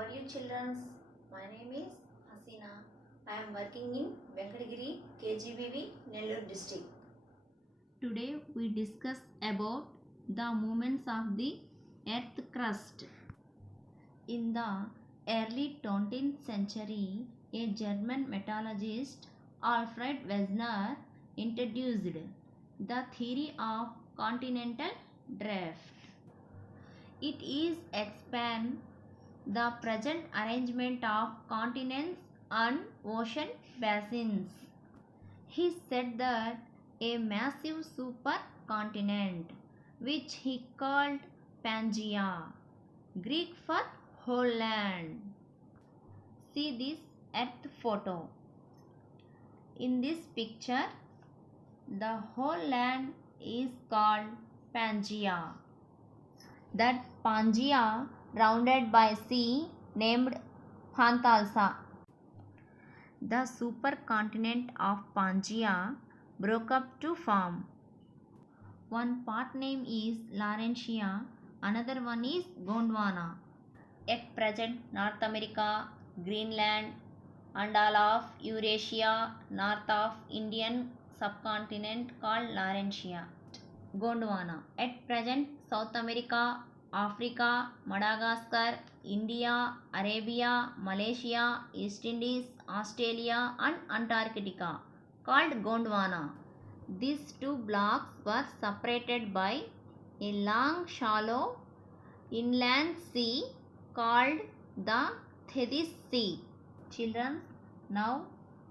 are you children? My name is Hasina. I am working in Venkatagiri KGBV Nellore district. Today we discuss about the movements of the earth crust. In the early 20th century, a German metallurgist Alfred Wegener introduced the theory of continental drift. It is expand the present arrangement of continents and ocean basins. He said that a massive supercontinent, which he called Pangaea, Greek for whole land. See this earth photo. In this picture, the whole land is called Pangaea. That Pangaea rounded by sea named Phantalsa. The supercontinent of Pangaea broke up to form. One part name is Laurentia, another one is Gondwana. At present, North America, Greenland, and all of Eurasia, north of Indian subcontinent called Laurentia. Gondwana. At present, South America, Africa, Madagascar, India, Arabia, Malaysia, East Indies, Australia and Antarctica called Gondwana. These two blocks were separated by a long shallow inland sea called the Tethys Sea. Children, now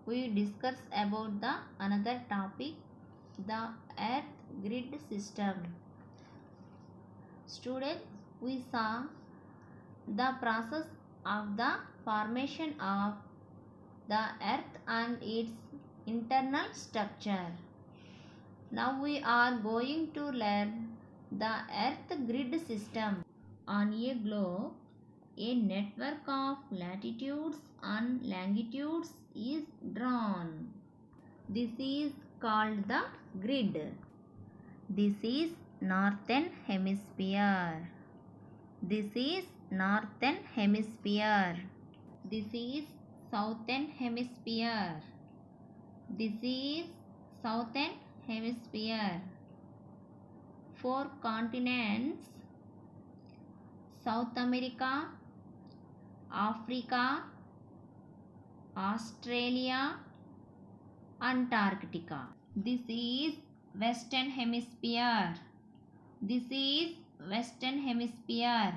we discuss about the another topic, the earth grid system. Students, we saw the process of the formation of the earth and its internal structure. Now we are going to learn the earth grid system. On a globe, a network of latitudes and longitudes is drawn. This is called the grid. This is northern hemisphere. This is northern hemisphere. This is southern hemisphere. This is southern hemisphere. 4 continents: South America, Africa, Australia, Antarctica. This is western hemisphere. This is western hemisphere.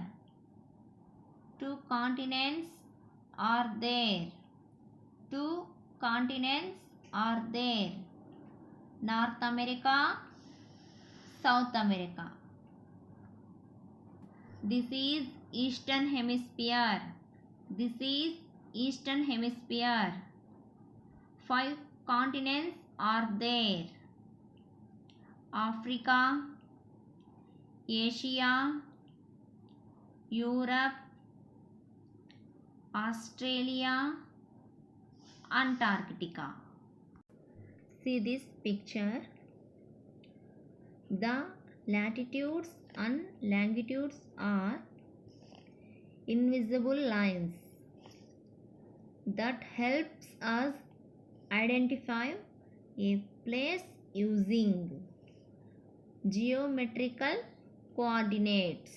2 continents are there. 2 continents are there. North America, South America. This is eastern hemisphere. This is eastern hemisphere. 5 continents are there. Africa, Asia, Europe, Australia, Antarctica. See this picture. The latitudes and longitudes are invisible lines that helps us identify a place using geometrical coordinates.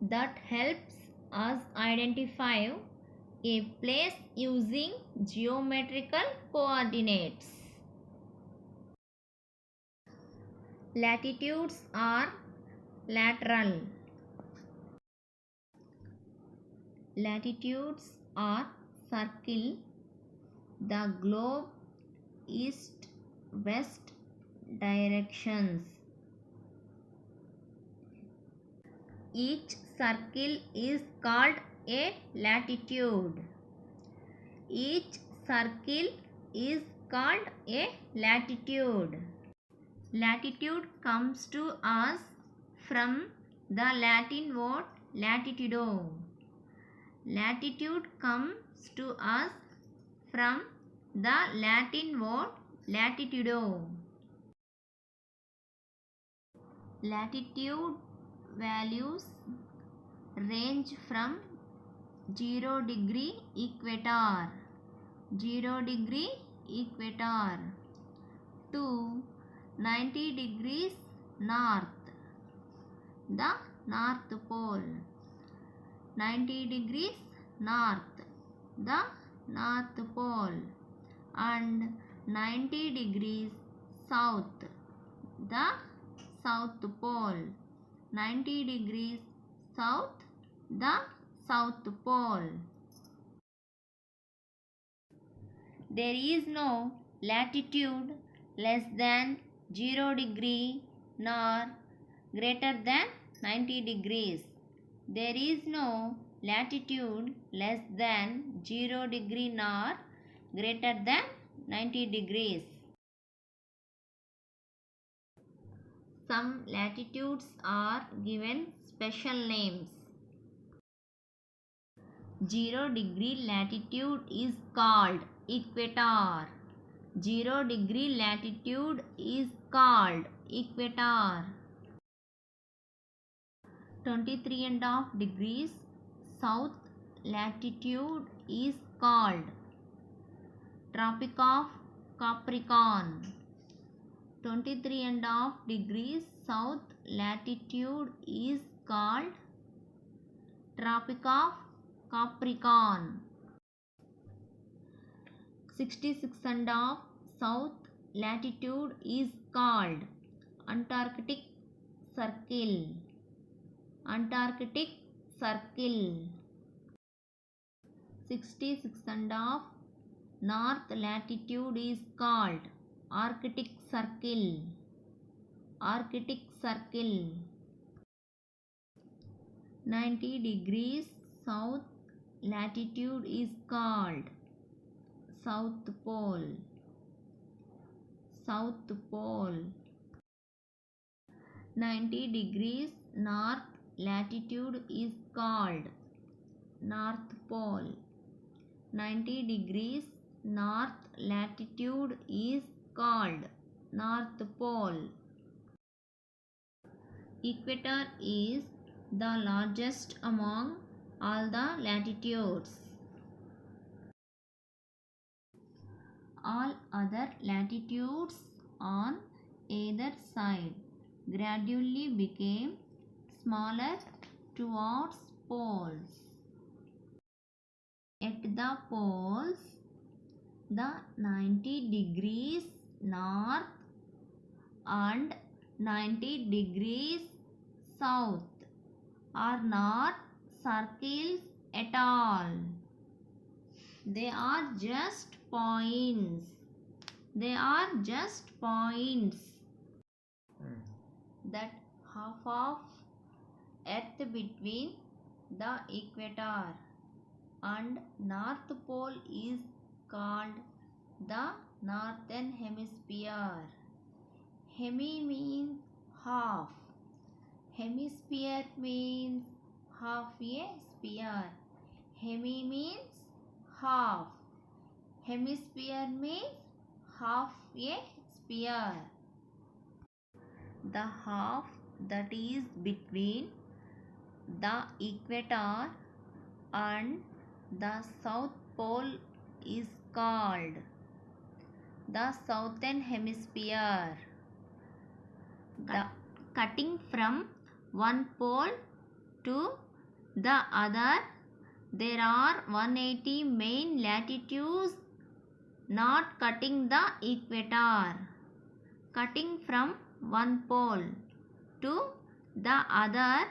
That helps us identify a place using geometrical coordinates. Latitudes are lateral. Latitudes are circle the globe east west directions. Each circle is called a latitude. Each circle is called a latitude. Latitude comes to us from the Latin word latitudo. Latitude comes to us from the Latin word latitudo. Latitude values range from 0 degree equator to 90 degrees north, the North Pole. 90 degrees north, the North Pole, and 90 degrees south, the South Pole. 90 degrees south, the South Pole. There is no latitude less than 0 degree nor greater than 90 degrees. There is no latitude less than 0 degree nor greater than 90 degrees. Some latitudes are given special names. 0 degree latitude is called equator. 0 degree latitude is called equator. 23.5 degrees south latitude is called Tropic of Capricorn. 23.5 degrees south latitude is called Tropic of Capricorn. 66.5 south latitude is called Antarctic Circle. 66.5 north latitude is called Arctic Circle. 90 degrees south latitude is called South Pole. 90 degrees north latitude is called North Pole. 90 degrees north latitude is called North Pole. Equator is the largest among all the latitudes. All other latitudes on either side gradually became smaller towards poles. At the poles, the 90 degrees north and 90 degrees south are not circles at all. They are just points. That half of Earth between the equator and North Pole is called the Northern Hemisphere. Hemi means half. Hemisphere means half a sphere. Hemi means half. Hemisphere means half a sphere. The half that is between the equator and the South Pole is called the Southern Hemisphere. Cutting from one pole to the other, there are 180 main latitudes not cutting the equator. Cutting from one pole to the other,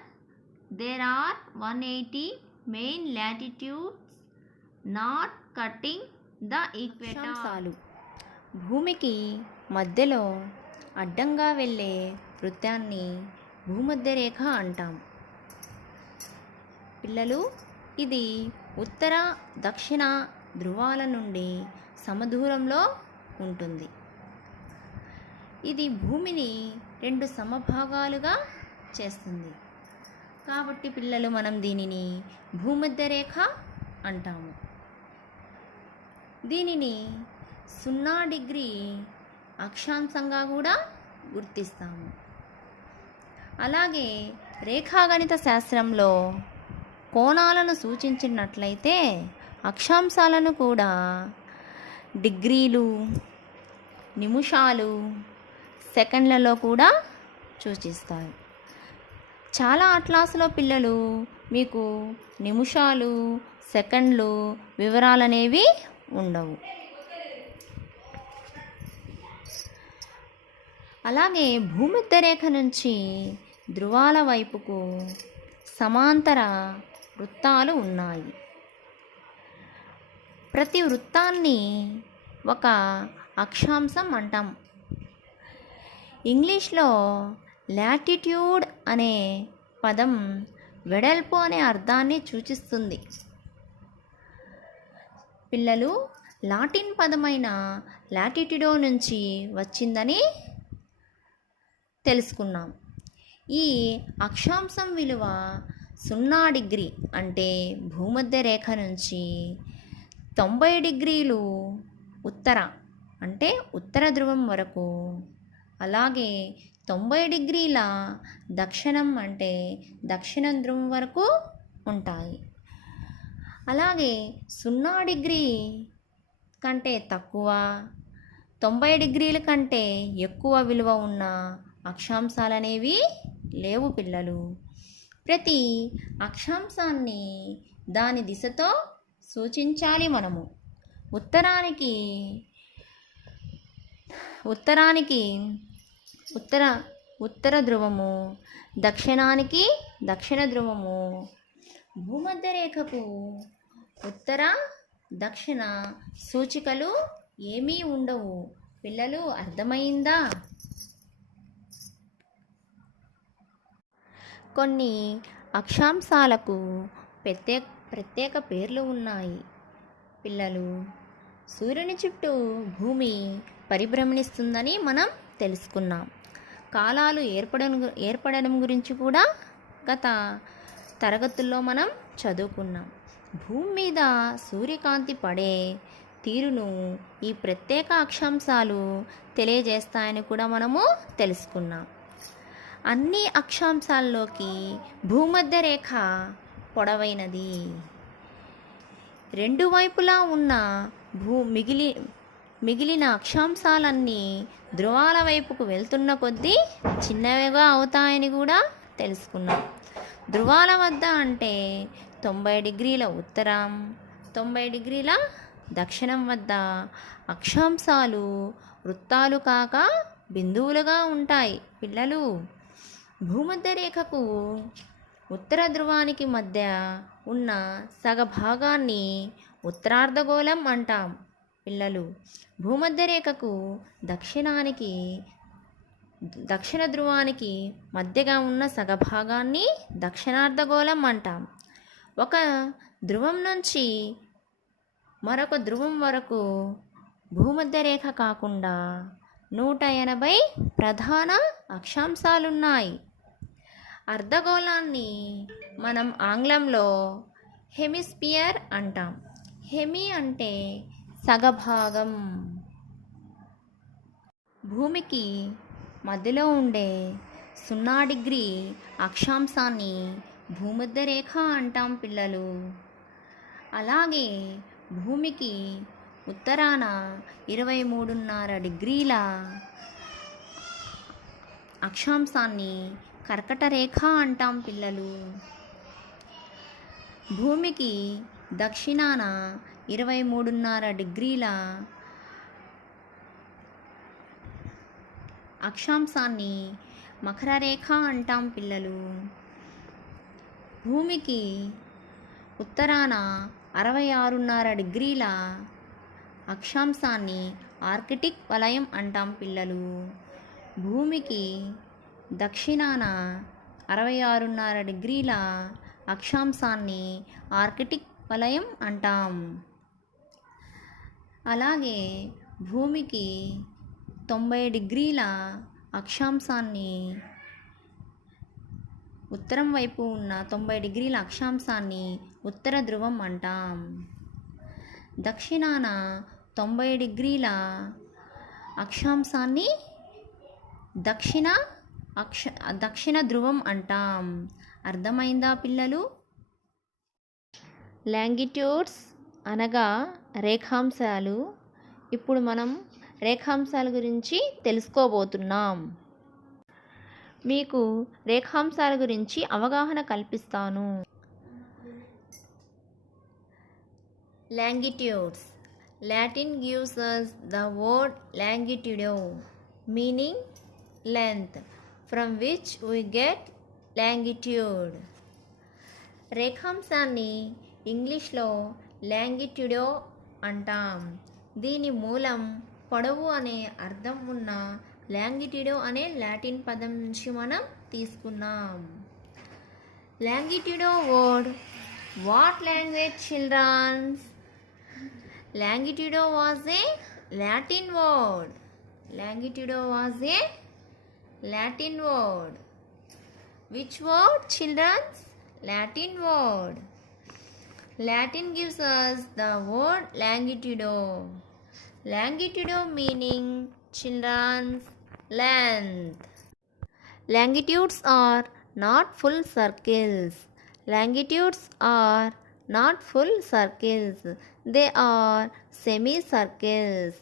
there are 180 main latitudes not cutting the equator. అక్షాంశాలు భూమికి మధ్యలో అడ్డంగా వెళ్ళే వృత్తాన్ని భూమధ్య రేఖ అంటాం. పిల్లలు, ఇది ఉత్తర దక్షిణ ధ్రువాల నుండి సమదూరంలో ఉంటుంది. ఇది భూమిని 2 సమభాగాలుగా చేస్తుంది. కాబట్టి పిల్లలు, మనం దీనిని భూమధ్య రేఖ అంటాము. దీనిని 0 డిగ్రీ అక్షాంశంగా కూడా గుర్తిస్తాము. అలాగే రేఖాగణిత శాస్త్రంలో కోణాలను సూచించినట్లయితే అక్షాంశాలను కూడా డిగ్రీలు, నిమిషాలు, సెకండ్లలో కూడా సూచిస్తారు. చాలా అట్లాస్లో పిల్లలు మీకు నిమిషాలు, సెకండ్లు వివరాలనేవి ఉండవు. అలాగే భూమధ్య రేఖ నుంచి ధ్రువాల వైపుకు సమాంతర వృత్తాలు ఉన్నాయి. ప్రతి వృత్తాన్ని ఒక అక్షాంశం అంటాం. ఇంగ్లీష్లో లాటిట్యూడ్ అనే పదం వెడల్పు అనే అర్థాన్ని సూచిస్తుంది. పిల్లలు, లాటిన్ పదమైన లాటిట్యూడో నుంచి వచ్చిందని తెలుసుకున్నాం. ఈ అక్షాంశం విలువ 0 డిగ్రీ అంటే భూమధ్య రేఖ నుంచి 90 డిగ్రీలు ఉత్తర అంటే ఉత్తర ధ్రువం వరకు, అలాగే 90 డిగ్రీల దక్షిణం అంటే దక్షిణ ధ్రువం వరకు ఉంటాయి. అలాగే 0 డిగ్రీ కంటే తక్కువ, 90 డిగ్రీల కంటే ఎక్కువ విలువ ఉన్న అక్షాంశాలనేవి లేవు పిల్లలు. ప్రతి అక్షాంశాన్ని దాని దిశతో సూచించాలి మనము. ఉత్తరానికి ఉత్తర ధ్రువము, దక్షిణానికి దక్షిణ ధ్రువము. భూమధ్య రేఖకు ఉత్తర దక్షిణ సూచికలు ఏమీ ఉండవు. పిల్లలు, అర్థమైందా? కొన్ని అక్షాంశాలకు ప్రత్యేక పేర్లు ఉన్నాయి. పిల్లలు, సూర్యుని చుట్టూ భూమి పరిభ్రమణిస్తుందని మనం తెలుసుకున్నాం. కాలాలు ఏర్పడడం గురించి కూడా గత తరగతుల్లో మనం చదువుకున్నాం. భూమి మీద సూర్యకాంతి పడే తీరును ఈ ప్రత్యేక అక్షాంశాలు తెలియజేస్తాయని కూడా మనము తెలుసుకున్నాం. అన్ని అక్షాంశాల్లోకి భూమధ్య రేఖ పొడవైనది. రెండు వైపులా ఉన్న మిగిలిన అక్షాంశాలన్నీ ధ్రువాల వైపుకు వెళ్తున్న కొద్దీ చిన్నవిగా అవుతాయని కూడా తెలుసుకున్నాం. ధ్రువాల వద్ద అంటే 90 డిగ్రీల ఉత్తరం, 90 డిగ్రీల దక్షిణం వద్ద అక్షాంశాలు వృత్తాలు కాక బిందువులుగా ఉంటాయి. పిల్లలు, భూమధ్య రేఖకు ఉత్తర ధ్రువానికి మధ్య ఉన్న సగభాగాన్ని ఉత్తరార్ధగోళం అంటాం. పిల్లలు, భూమధ్య రేఖకు దక్షిణ ధ్రువానికి మధ్యగా ఉన్న సగభాగాన్ని దక్షిణార్ధగోళం అంటాం. ఒక ధ్రువం నుంచి మరొక ధ్రువం వరకు భూమధ్య రేఖ కాకుండా 180 ప్రధాన అక్షాంశాలున్నాయి. అర్ధగోళాన్ని మనం ఆంగ్లంలో హెమిస్పియర్ అంటాం. హెమి అంటే సగభాగం. భూమికి మధ్యలో ఉండే 0 డిగ్రీ అక్షాంశాన్ని భూమధ్య రేఖ అంటాం పిల్లలు. అలాగే భూమికి ఉత్తరాన 23.5 డిగ్రీల అక్షాంశాన్ని కర్కట రేఖ అంటాం పిల్లలు. భూమికి దక్షిణాన 23.5 డిగ్రీల అక్షాంశాన్ని మకర రేఖ అంటాం పిల్లలు. భూమికి ఉత్తరాన 66.5 డిగ్రీల అక్షాంశాన్ని ఆర్కిటిక్ వలయం అంటాం పిల్లలు. భూమికి దక్షిణాన 66.5 డిగ్రీల అక్షాంశాన్ని ఆర్కిటిక్ వలయం అంటాం. అలాగే భూమికి 90 డిగ్రీల అక్షాంశాన్ని ఉత్తరం వైపు ఉన్న 90 డిగ్రీల అక్షాంశాన్ని ఉత్తర ధ్రువం అంటాం. దక్షిణాన 90 డిగ్రీల అక్షాంశాన్ని దక్షిణ ధ్రువం అంటాం. అర్థమైందా పిల్లలు? లాంగిట్యూడ్స్ అనగా రేఖాంశాలు. ఇప్పుడు మనం రేఖాంశాల గురించి తెలుసుకోబోతున్నాం. మీకు రేఖాంశాల గురించి అవగాహన కల్పిస్తాను. Longitudes. Latin gives us the word longitudo, meaning length, from which we get longitude. రేఖాంశాన్ని ఇంగ్లీష్లో లాంగిట్యూడో అంటాం. దీని మూలం పొడవు అనే అర్థం ఉన్న లాంగిట్యూడో అనే లాటిన్ పదం నుంచి మనం తీసుకున్నాం. Longitudo word, what language children's? Longitudo was a Latin word. Longitudo was a Latin word. Which word, children? Latin word. Latin gives us the word longitudo. Longitudo meaning, children's, length. Longitudes are not full circles. Longitudes are not full circles. They are semicircles.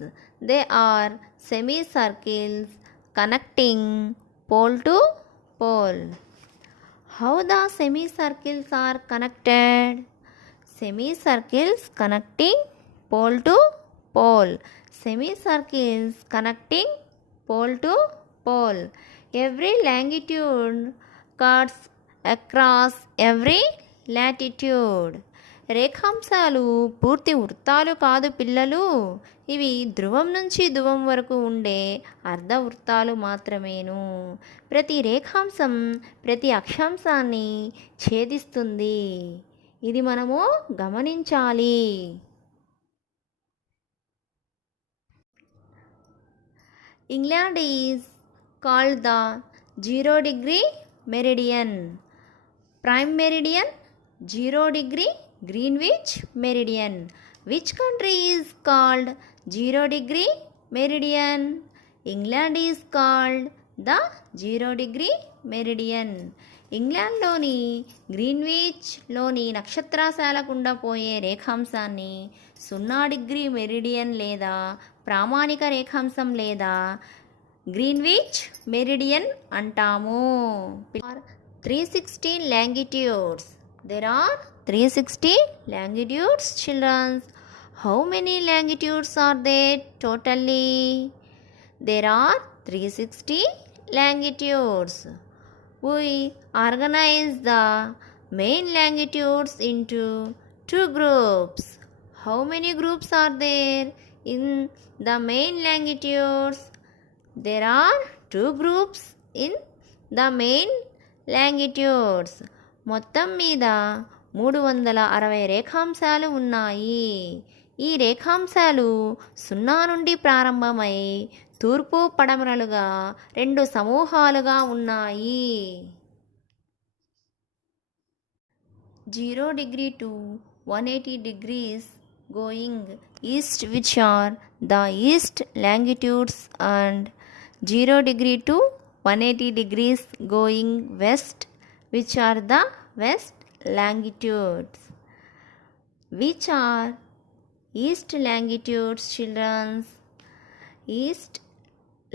They are semicircles connecting pole to pole. How the semicircles are connected? Semicircles connecting pole to pole. Semicircles connecting pole to pole. Every longitude cuts across every latitude. రేఖాంశాలు పూర్తి వృత్తాలు కాదు పిల్లలు. ఇవి ధ్రువం నుంచి ధ్రువం వరకు ఉండే అర్ధవృత్తాలు మాత్రమేను. ప్రతి రేఖాంశం ప్రతి అక్షాంశాన్ని ఛేదిస్తుంది. ఇది మనము గమనించాలి. England is called the 0 degree meridian. Prime meridian 0 degree Greenwich meridian. Which country is called 0 degree meridian? England is called the 0 degree meridian. ఇంగ్లాండ్లోని గ్రీన్విచ్లోని నక్షత్రాశాల గుండా పోయే రేఖాంశాన్ని 0 డిగ్రీ మెరిడియన్ లేదా ప్రామాణిక రేఖాంశం లేదా గ్రీన్విచ్ మెరిడియన్ అంటాము. 360 longitudes. There are 360 longitudes, children. How many longitudes are there totally? There are 360 longitudes. We organize the main longitudes into 2 groups. How many groups are there in the main longitudes? There are 2 groups in the main longitudes. మొత్తం మీద 360 రేఖాంశాలు ఉన్నాయి. ఈ రేఖాంశాలు 0 నుండి ప్రారంభమై తూర్పు పడమరలుగా 2 సమూహాలుగా ఉన్నాయి. 0 degree to 180 degrees going east, which are the east longitudes, and 0 degree to 180 degrees going west, which are the west longitudes. Which are east longitudes, children? East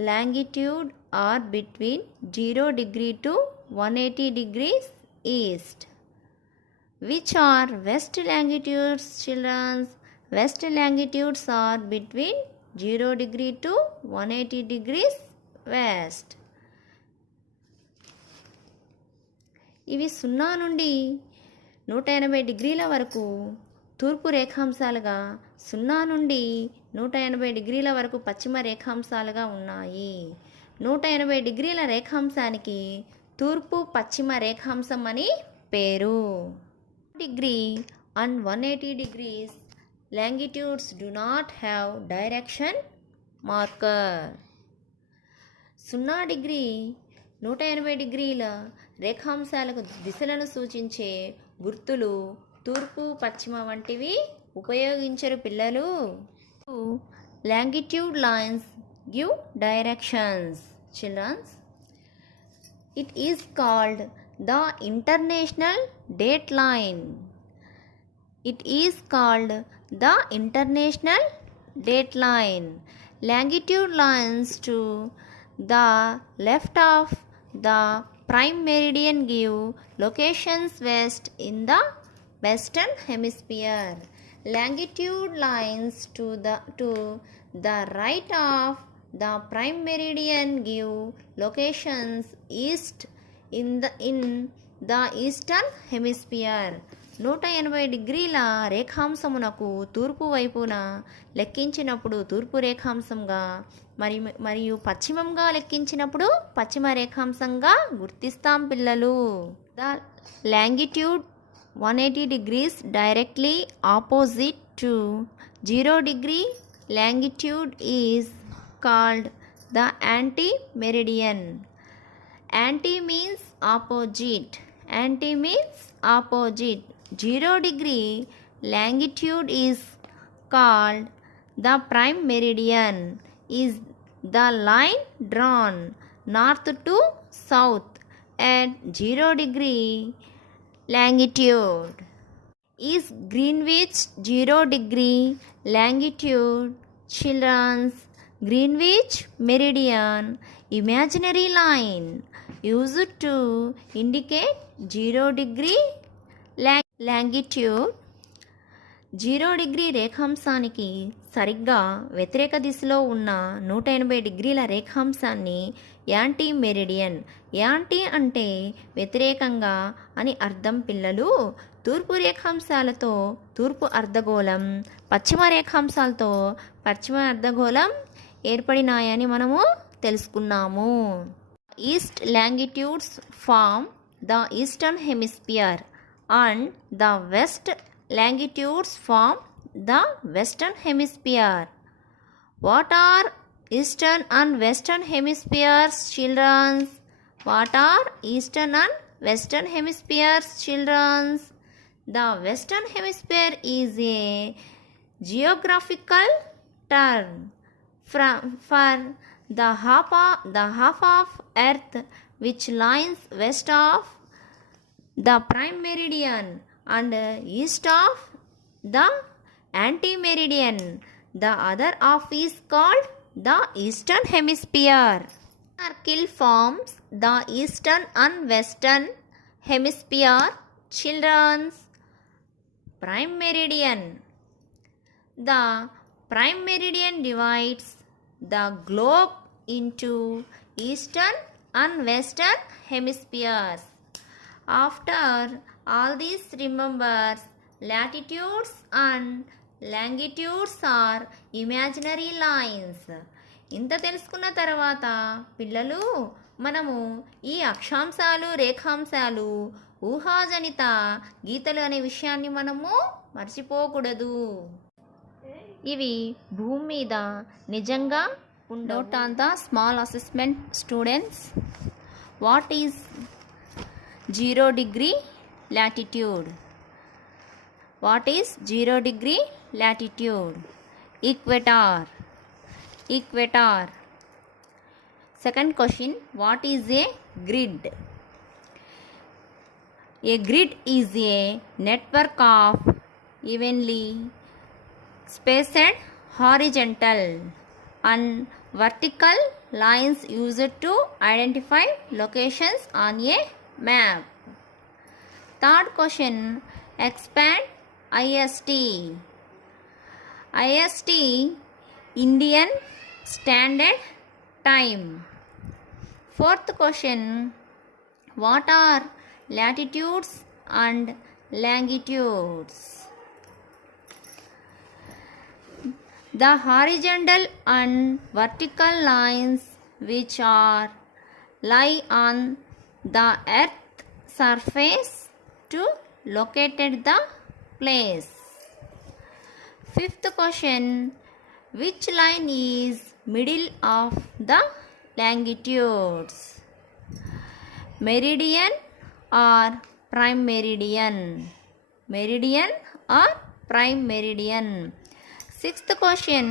longitude are between 0 degree to 180 degrees east. Which are west longitudes, children? West longitudes are between 0 degree to 180 degrees west. ఇవి 0 నుండి 180 డిగ్రీల వరకు తూర్పు రేఖాంశాలుగా, 0 నుండి 180 డిగ్రీల వరకు పశ్చిమ రేఖాంశాలుగా ఉన్నాయి. 180 డిగ్రీల రేఖాంశానికి తూర్పు పశ్చిమ రేఖాంశం అని పేరు. Degree and 180 degrees longitudes do not have direction marker. 0 డిగ్రీ 180 డిగ్రీల రేఖాంశాలకు దిశలను సూచించే గుర్తులు తూర్పు పశ్చిమ వంటివి ఉపయోగించరు పిల్లలు. Longitude lines give directions, children. It is called the international date line. It is called the international dateline. Longitude lines to the left of the prime meridian give locations west in the western hemisphere. Longitude lines to the right of the prime meridian give locations east in the eastern hemisphere. 180 డిగ్రీల రేఖాంశమునకు తూర్పు వైపున లెక్కించినప్పుడు తూర్పు రేఖాంశంగా మరియు పశ్చిమంగా లెక్కించినప్పుడు పశ్చిమ రేఖాంశంగా గుర్తిస్తాం పిల్లలు. The longitude 180 degrees directly opposite to 0 degree longitude is called the anti-meridian. Anti means opposite. Anti means opposite. 0 degree longitude is called the prime meridian. Is the line drawn north to south at 0 degree longitude. Is Greenwich 0 degree longitude? Children's Greenwich meridian imaginary line used to indicate 0 degree longitude. 0 డిగ్రీ రేఖాంశానికి సరిగ్గా వ్యతిరేక దిశలో ఉన్న 180 డిగ్రీల రేఖాంశాన్ని anti meridian. Anti అంటే వ్యతిరేకంగా అని అర్థం పిల్లలు. తూర్పు రేఖాంశాలతో తూర్పు అర్ధగోళం, పశ్చిమ రేఖాంశాలతో పశ్చిమ అర్ధగోళం ఏర్పడినాయని మనము తెలుసుకున్నాము. East longitudes form the eastern hemisphere and the west longitudes form the western hemisphere. What are eastern and western hemispheres, children? What are eastern and western hemispheres, children? The western hemisphere is a geographical term for the half of earth which lies west of the prime meridian and east of the anti-meridian. The other half is called the eastern hemisphere. Circle forms the eastern and western hemisphere, children's. Prime meridian. The prime meridian divides the globe into eastern and western hemispheres. After all these, remember, latitudes and longitudes are imaginary lines. ఇంత తెలుసుకున్న తర్వాత పిల్లలు మనము ఈ అక్షాంశాలు రేఖాంశాలు ఊహాజనిత గీతలు అనే విషయాన్ని మనము మర్చిపోకూడదు. ఇవి భూమి మీద నిజంగా note on the small assessment students. What is 0 degree latitude? What is 0 degree latitude? Equator. Second question, what is a grid? A grid is a network of evenly spaced horizontal and vertical lines used to identify locations on a map. Third question, expand IST. IST, Indian Standard Time. Fourth question, what are latitudes and longitudes? The horizontal and vertical lines which lie on the earth surface to locate the place. Fifth question, which line is middle of the longitudes? Meridian or prime meridian? Meridian or prime meridian? Sixth question,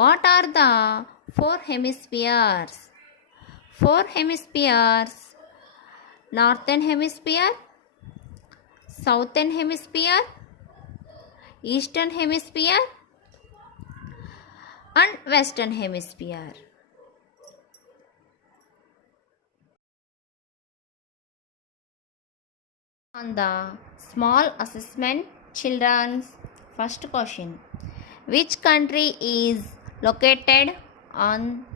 what are the four hemispheres? Four hemispheres: Northern hemisphere, Southern hemisphere, Eastern Hemisphere and Western Hemisphere. On the small assessment, children's first question. Which country is located on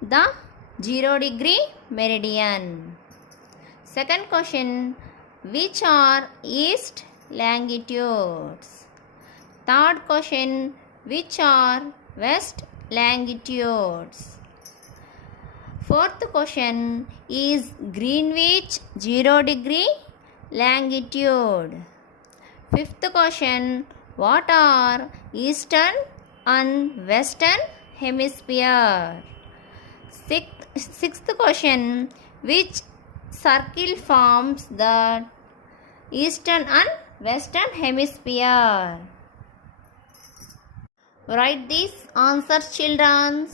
the 0-degree meridian? Second question. Which are east longitudes? Third question. Which are west longitudes? Fourth question. Is Greenwich 0-degree longitude? Fifth question. What are eastern and western hemisphere? Sixth question. Which circle forms the eastern and western hemisphere? Write these answers, children.